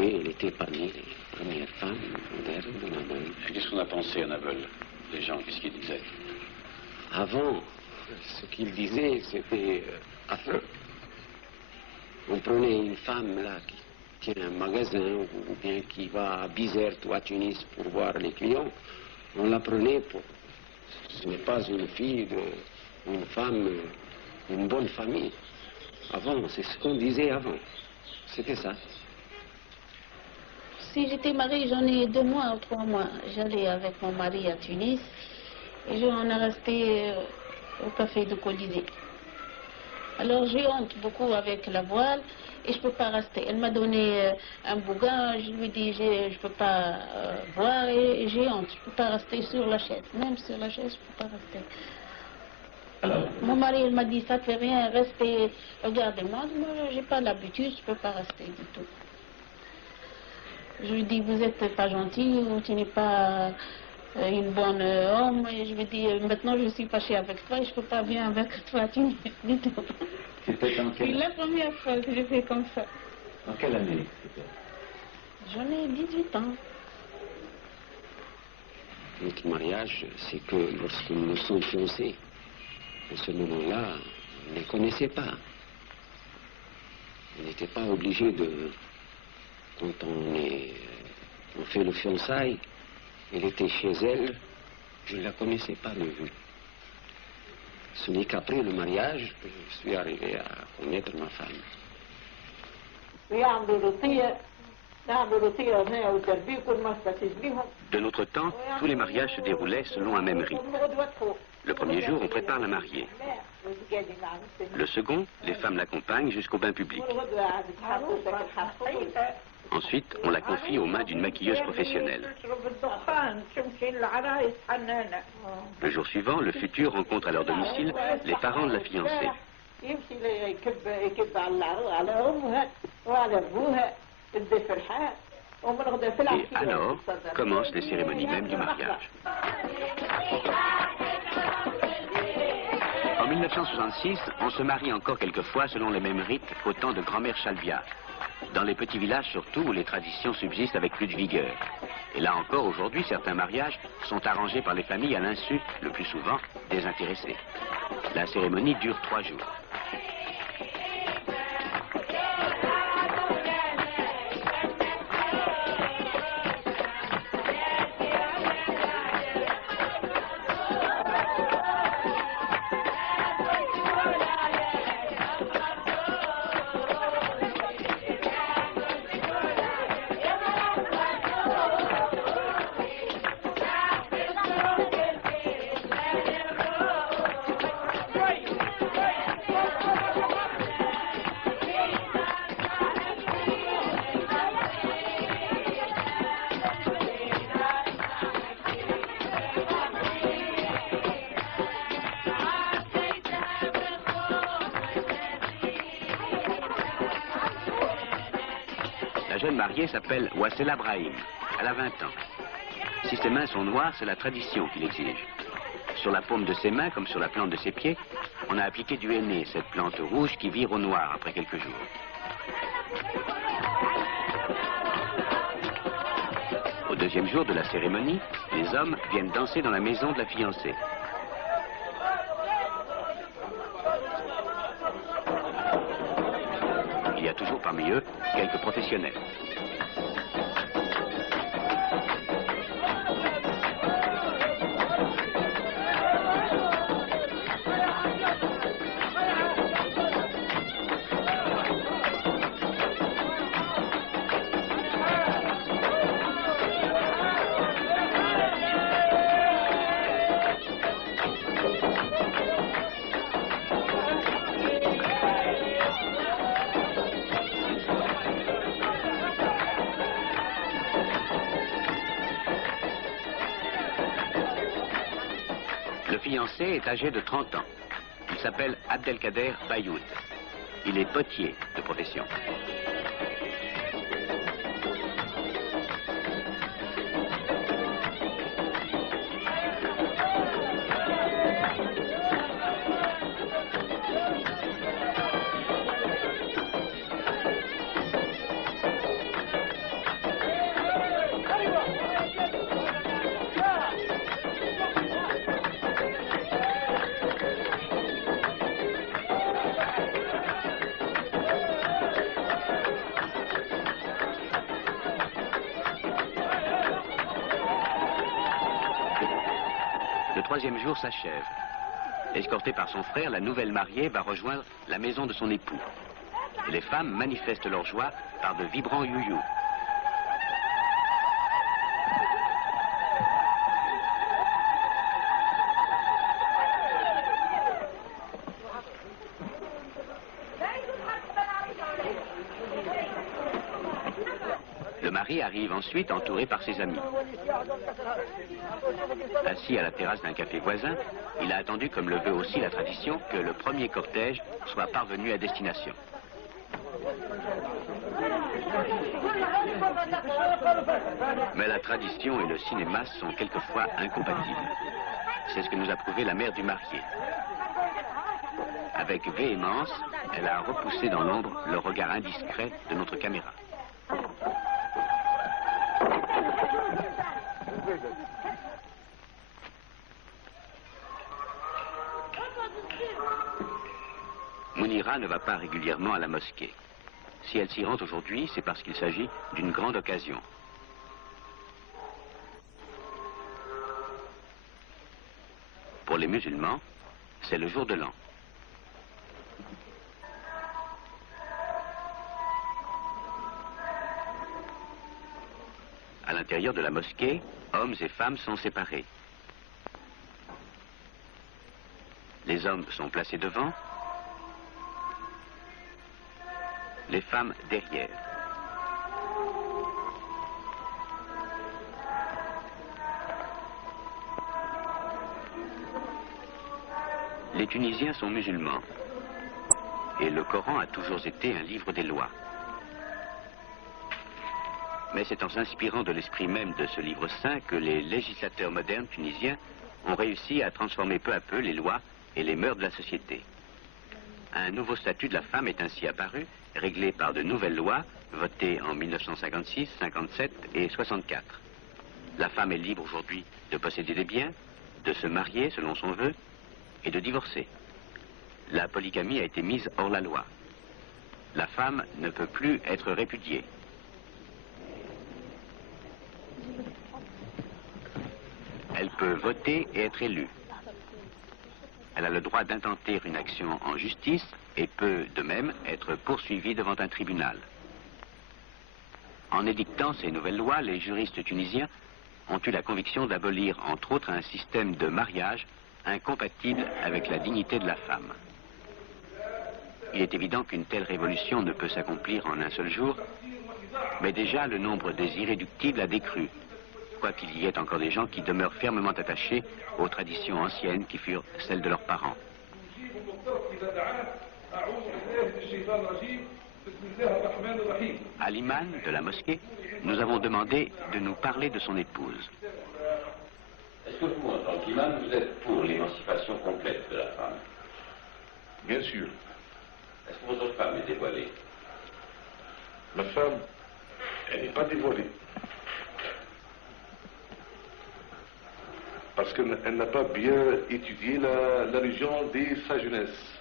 Oui, elle était parmi les premières femmes modernes de Nabeul. Qu'est-ce qu'on a pensé à Nabeul? Les gens, qu'est-ce qu'ils disaient? Avant, ce qu'ils disaient, c'était affreux. On prenait une femme là qui tient un magasin ou bien qui va à Bizerte ou à Tunis pour voir les clients. On la prenait pour... Ce n'est pas une fille, une femme, une bonne famille. Avant, c'est ce qu'on disait avant. C'était ça. Si j'étais mariée, j'en ai 2 mois ou 3 mois. J'allais avec mon mari à Tunis et on est resté au café de Colisée. Alors j'ai honte beaucoup avec la voile et je ne peux pas rester. Elle m'a donné un bouquin, je lui dis je ne peux pas voir et j'ai honte. Je ne peux pas rester sur la chaise. Même sur la chaise, je ne peux pas rester. Alors, mon mari il m'a dit ça ne fait rien, restez, regardez-moi. Moi, je n'ai pas l'habitude, je ne peux pas rester du tout. Je lui dis, vous n'êtes pas gentil, vous n'êtes pas une bonne homme. Et je lui dis, maintenant je suis fâchée avec toi et je ne peux pas venir avec toi du tout. c'était en C'est quelle... la première fois que je fais comme ça. En quelle année c'était? J'en ai 18 ans. Notre mariage, c'est que lorsque nous nous sommes fiancés, à ce moment-là, on ne les connaissait pas. On n'était pas obligé de... Quand on fait le fiançailles, elle était chez elle, je ne la connaissais pas de vue. Ce n'est qu'après le mariage que je suis arrivé à connaître ma femme. De notre temps, tous les mariages se déroulaient selon un même rythme. Le premier jour, on prépare la mariée. Le second, les femmes l'accompagnent jusqu'au bain public. Ensuite, on la confie aux mains d'une maquilleuse professionnelle. Le jour suivant, le futur rencontre à leur domicile les parents de la fiancée. Et alors, commencent les cérémonies même du mariage. En 1966, on se marie encore quelquefois selon les mêmes rites qu'au temps de grand-mère Chalvia. Dans les petits villages surtout où les traditions subsistent avec plus de vigueur. Et là encore, aujourd'hui, certains mariages sont arrangés par les familles à l'insu, le plus souvent, des intéressés. La cérémonie dure 3 jours. La jeune mariée s'appelle Wassela Brahim. Elle a 20 ans. Si ses mains sont noires, c'est la tradition qui l'exige. Sur la paume de ses mains, comme sur la plante de ses pieds, on a appliqué du henné, cette plante rouge qui vire au noir après quelques jours. Au deuxième jour de la cérémonie, les hommes viennent danser dans la maison de la fiancée. Il y a toujours parmi eux quelques professionnels. Le fiancé est âgé de 30 ans. Il s'appelle Abdelkader Bayoud. Il est potier de profession. Le troisième jour s'achève. Escortée par son frère, la nouvelle mariée va rejoindre la maison de son époux. Et les femmes manifestent leur joie par de vibrants you-you. Le mari arrive ensuite entouré par ses amis. Assis à la terrasse d'un café voisin, il a attendu, comme le veut aussi la tradition, que le premier cortège soit parvenu à destination. Mais la tradition et le cinéma sont quelquefois incompatibles. C'est ce que nous a prouvé la mère du marié. Avec véhémence, elle a repoussé dans l'ombre le regard indiscret de notre caméra. Mounira ne va pas régulièrement à la mosquée. Si elle s'y rend aujourd'hui, c'est parce qu'il s'agit d'une grande occasion. Pour les musulmans, c'est le jour de l'an. À l'intérieur de la mosquée, hommes et femmes sont séparés. Les hommes sont placés devant, les femmes derrière. Les Tunisiens sont musulmans et le Coran a toujours été un livre des lois. Mais c'est en s'inspirant de l'esprit même de ce livre saint que les législateurs modernes tunisiens ont réussi à transformer peu à peu les lois et les mœurs de la société. Un nouveau statut de la femme est ainsi apparu, réglé par de nouvelles lois votées en 1956, 57 et 64. La femme est libre aujourd'hui de posséder des biens, de se marier selon son vœu et de divorcer. La polygamie a été mise hors la loi. La femme ne peut plus être répudiée. Elle peut voter et être élue. Elle a le droit d'intenter une action en justice et peut, de même, être poursuivie devant un tribunal. En édictant ces nouvelles lois, les juristes tunisiens ont eu la conviction d'abolir, entre autres, un système de mariage incompatible avec la dignité de la femme. Il est évident qu'une telle révolution ne peut s'accomplir en un seul jour, mais déjà le nombre des irréductibles a décru, quoiqu'il y ait encore des gens qui demeurent fermement attachés aux traditions anciennes qui furent celles de leurs parents. À l'imam de la mosquée, nous avons demandé de nous parler de son épouse. Est-ce que vous, en tant qu'imam, vous êtes pour l'émancipation complète de la femme? Bien sûr. Est-ce que votre femme est dévoilée? Ma femme, elle n'est pas dévoilée. Parce qu'elle n'a pas bien étudié la religion dès sa jeunesse.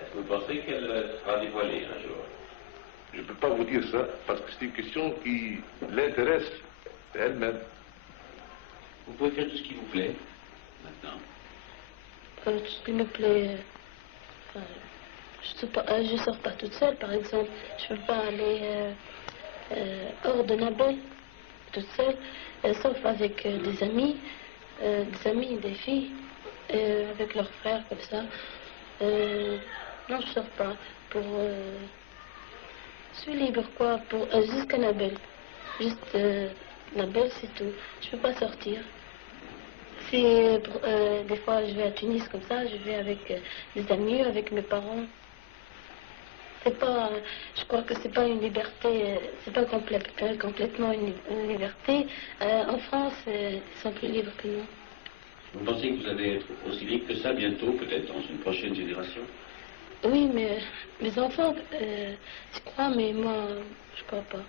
Est-ce que vous pensez qu'elle sera dévoilée un jour? Je ne peux pas vous dire ça, parce que c'est une question qui l'intéresse elle-même. Vous pouvez faire tout ce qui vous plaît, maintenant. Tout ce qui me plaît, je sors pas toute seule, par exemple. Je ne peux pas aller hors de Nabel, toute seule, sauf avec des amis, des filles, avec leurs frères, comme ça. Non, je sors pas. Je suis libre, quoi, jusqu'à Nabel. Juste Nabel, c'est tout. Je peux pas sortir. Si des fois je vais à Tunis comme ça, je vais avec des amis, avec mes parents. C'est pas, je crois que c'est pas une liberté, c'est pas complètement une liberté. En France, ils sont plus libres que nous. Vous pensez que vous allez être aussi libre que ça bientôt, peut-être dans une prochaine génération? Oui, mais mes enfants, je crois, mais moi, je crois pas.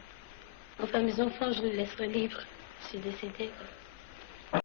Enfin, mes enfants, je les laisserai libres, si décidé, quoi.